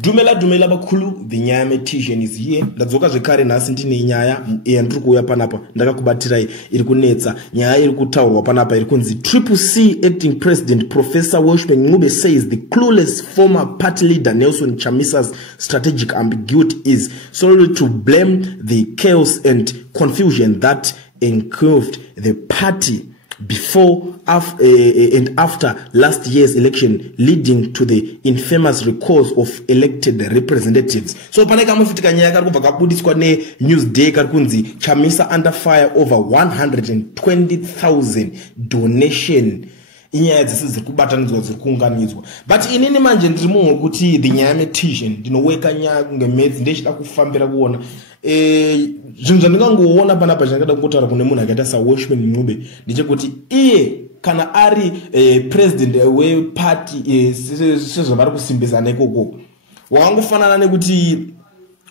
Dumela bakulu, the Nyame Tishan is here. Ndadzoka zvekare nhasi ndine nyaya yandiri kuuya panapa ndakakubatirai iri kunetsa. Nyaya iri kutaurwa panapa iri kunzi Triple C acting president Professor Welshman Ncube says the clueless former party leader Nelson Chamisa's strategic ambiguity is solely to blame the chaos and confusion that engulfed the party before and after last year's election, leading to the infamous recalls of elected representatives. So paneka mufitika nyaya kari kubva kabudiswa ne Newsday kari kunzi Chamisa under fire over 120,000 donation. Inyaya dzisi dziri kubatanidzwa dziri kuunganidzwa. But inini manje ndiri munhu kuti the Nyame Tishan ndinoweka nyaya kunge medzi ndechida kufambira kuona zvinhu zvandingangoona panapa zvandingada kungotaura kune munhu akaita saWelshman Ncube ndechekuti iye kana ari president weparty sezvavari kusimbisana ikoko wangofanana nekuti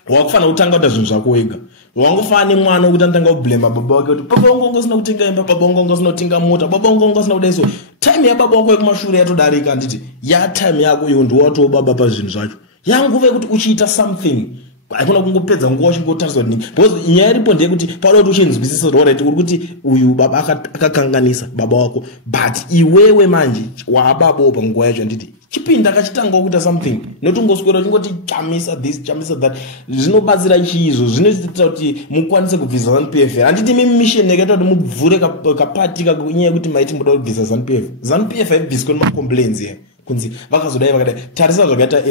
wakufanira kutanga kuita zvinhu zvako wega. Wangofana nemwana ukuthi antanga kublame baba wake kuti baba wangu ngosina kutenga imba, baba wangu ngosina kutenga mota, baba wangu ngosina kudaiso. Time ya baba wako yekumashure yatodarika nditi ya time yako yo ndiwato baba pa zvinhu zvacho. Yanguve kuti uchiita something. Akuna kungopedza nguwa chingotariswa nini. Because nyaya iripo ndeyekuti pano kuti uchinzwisisa right kuti uyu baba akakanganisa baba wako, but iwewe manje wababa pa nguwa yacho nditi chipinda kachitanga kuita something notungoswera chingoti Chamisa this Chamisa that zvinobatsira chiizvo zvinoita kuti mukwanise kubvisa ZANU-PF. Handiti mimi mission yakaita kuti mubvure kapati kakunyaya kuti maiti muda kubvisa ZANU-PF. ZANU-PF haibviswa nemacomplaints here kunzi vakazodai vakadai tarisa zvakaita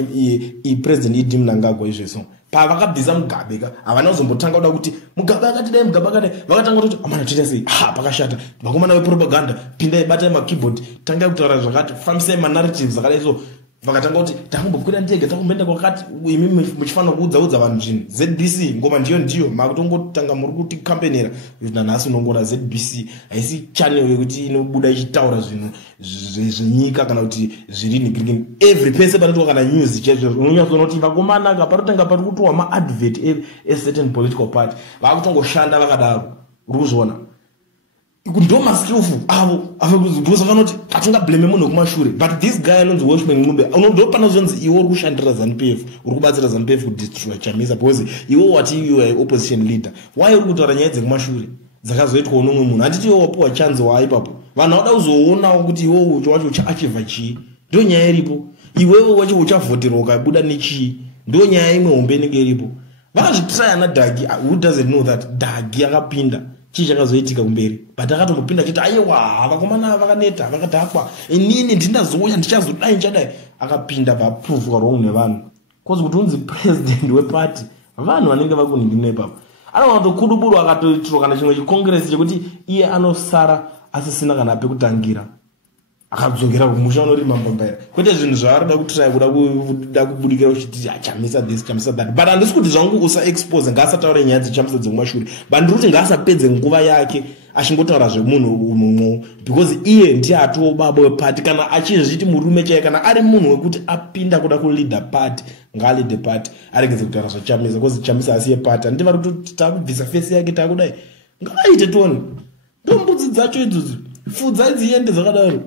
president Idi Mnangagwa izvezvo pavakabvisa Mugabe havana kuzombotanga kuda kuti Mugabe akatidai Mugabe akadai vakatanga kuti amana toita sei pakashata vakomana vepropaganda pindai batai makeyboard tangai kutaura zvakati fambisai manarratives akadai so vakatanga kuti takumbokwira ndege takumboenda kwakati imi muchifanira kuudzaudza vanhu zvinhu ZBC ngoma ndiyo makutongotanga muri kuti kampenera nanhasi unongora ZBC haisi channel yekuti inobuda ichitaura zvinhu zvenyika kana kuti zviri nigirigini every person panoti kana news chaizvo unonyatsoona kuti vakomana kaparotanga pari kutowa maadvert certain political party vakutongoshanda vakadaro uri kuzviona ndo maskillful avo avekuzibuza kanoti atinga blame munhu kumashure but this guy anonzi Welshman Ncube unondopana zonzi iwo uri kushandira ZANU-PF uri kubatsira ZANU-PF kudestroy Chamisa because iwo wati you are opposition leader why uri kutaura nyaya dzekumashure dzakazoitwa nomwe munhu handiti iwo wapuwa chance waipapo vanhu vada kuzoonawo kuti iwo wacho uchaachivha chii ndo nyaya iripo iwewe wacho uchavhoterwa ukabuda nechii ndo nyaya imwe hombe inenge iripo vakazvitry ana Dagi who doesn't know that Dagi akapinda chii chakazoitika kumberi but akatombopinda chiti aiwa vakomana vakaneta vakadhakwa inini ndindazoya ndichazodai ndichadai akapinda vapruvwa wrong nevanhu cause kuti unzi president weparty vanhu vanenge vakuningira ipapo anowana kutokuduburu akatoitirwa kana chimwe chikongresi chekuti iye anosara asisina kana pekutangira akadzongera kumusha unori mambambaira kwete zvinhu zvaarida kutry kuda kubudikira uchiti Chamisa this Chamisa that but handisi kuti zvangu usa expose ngaasataure nyaya dzeChamisa dzemumashure but ndiri kuti ngaasapedze nguva yake achingotaura zvemunhu umwe because iye ndiye atoo baba weparty kana achizviti murume chaiye kana ari munhu wekuti apinda kuda kuleader party ngaleader party aregedze kutaura zvaChamisa because Chamisa asiye party handiti vari kuti takubvisa face yake takudai ngaaite toni ndombudzi dzacho idzodzo fudza dziende dzakadaro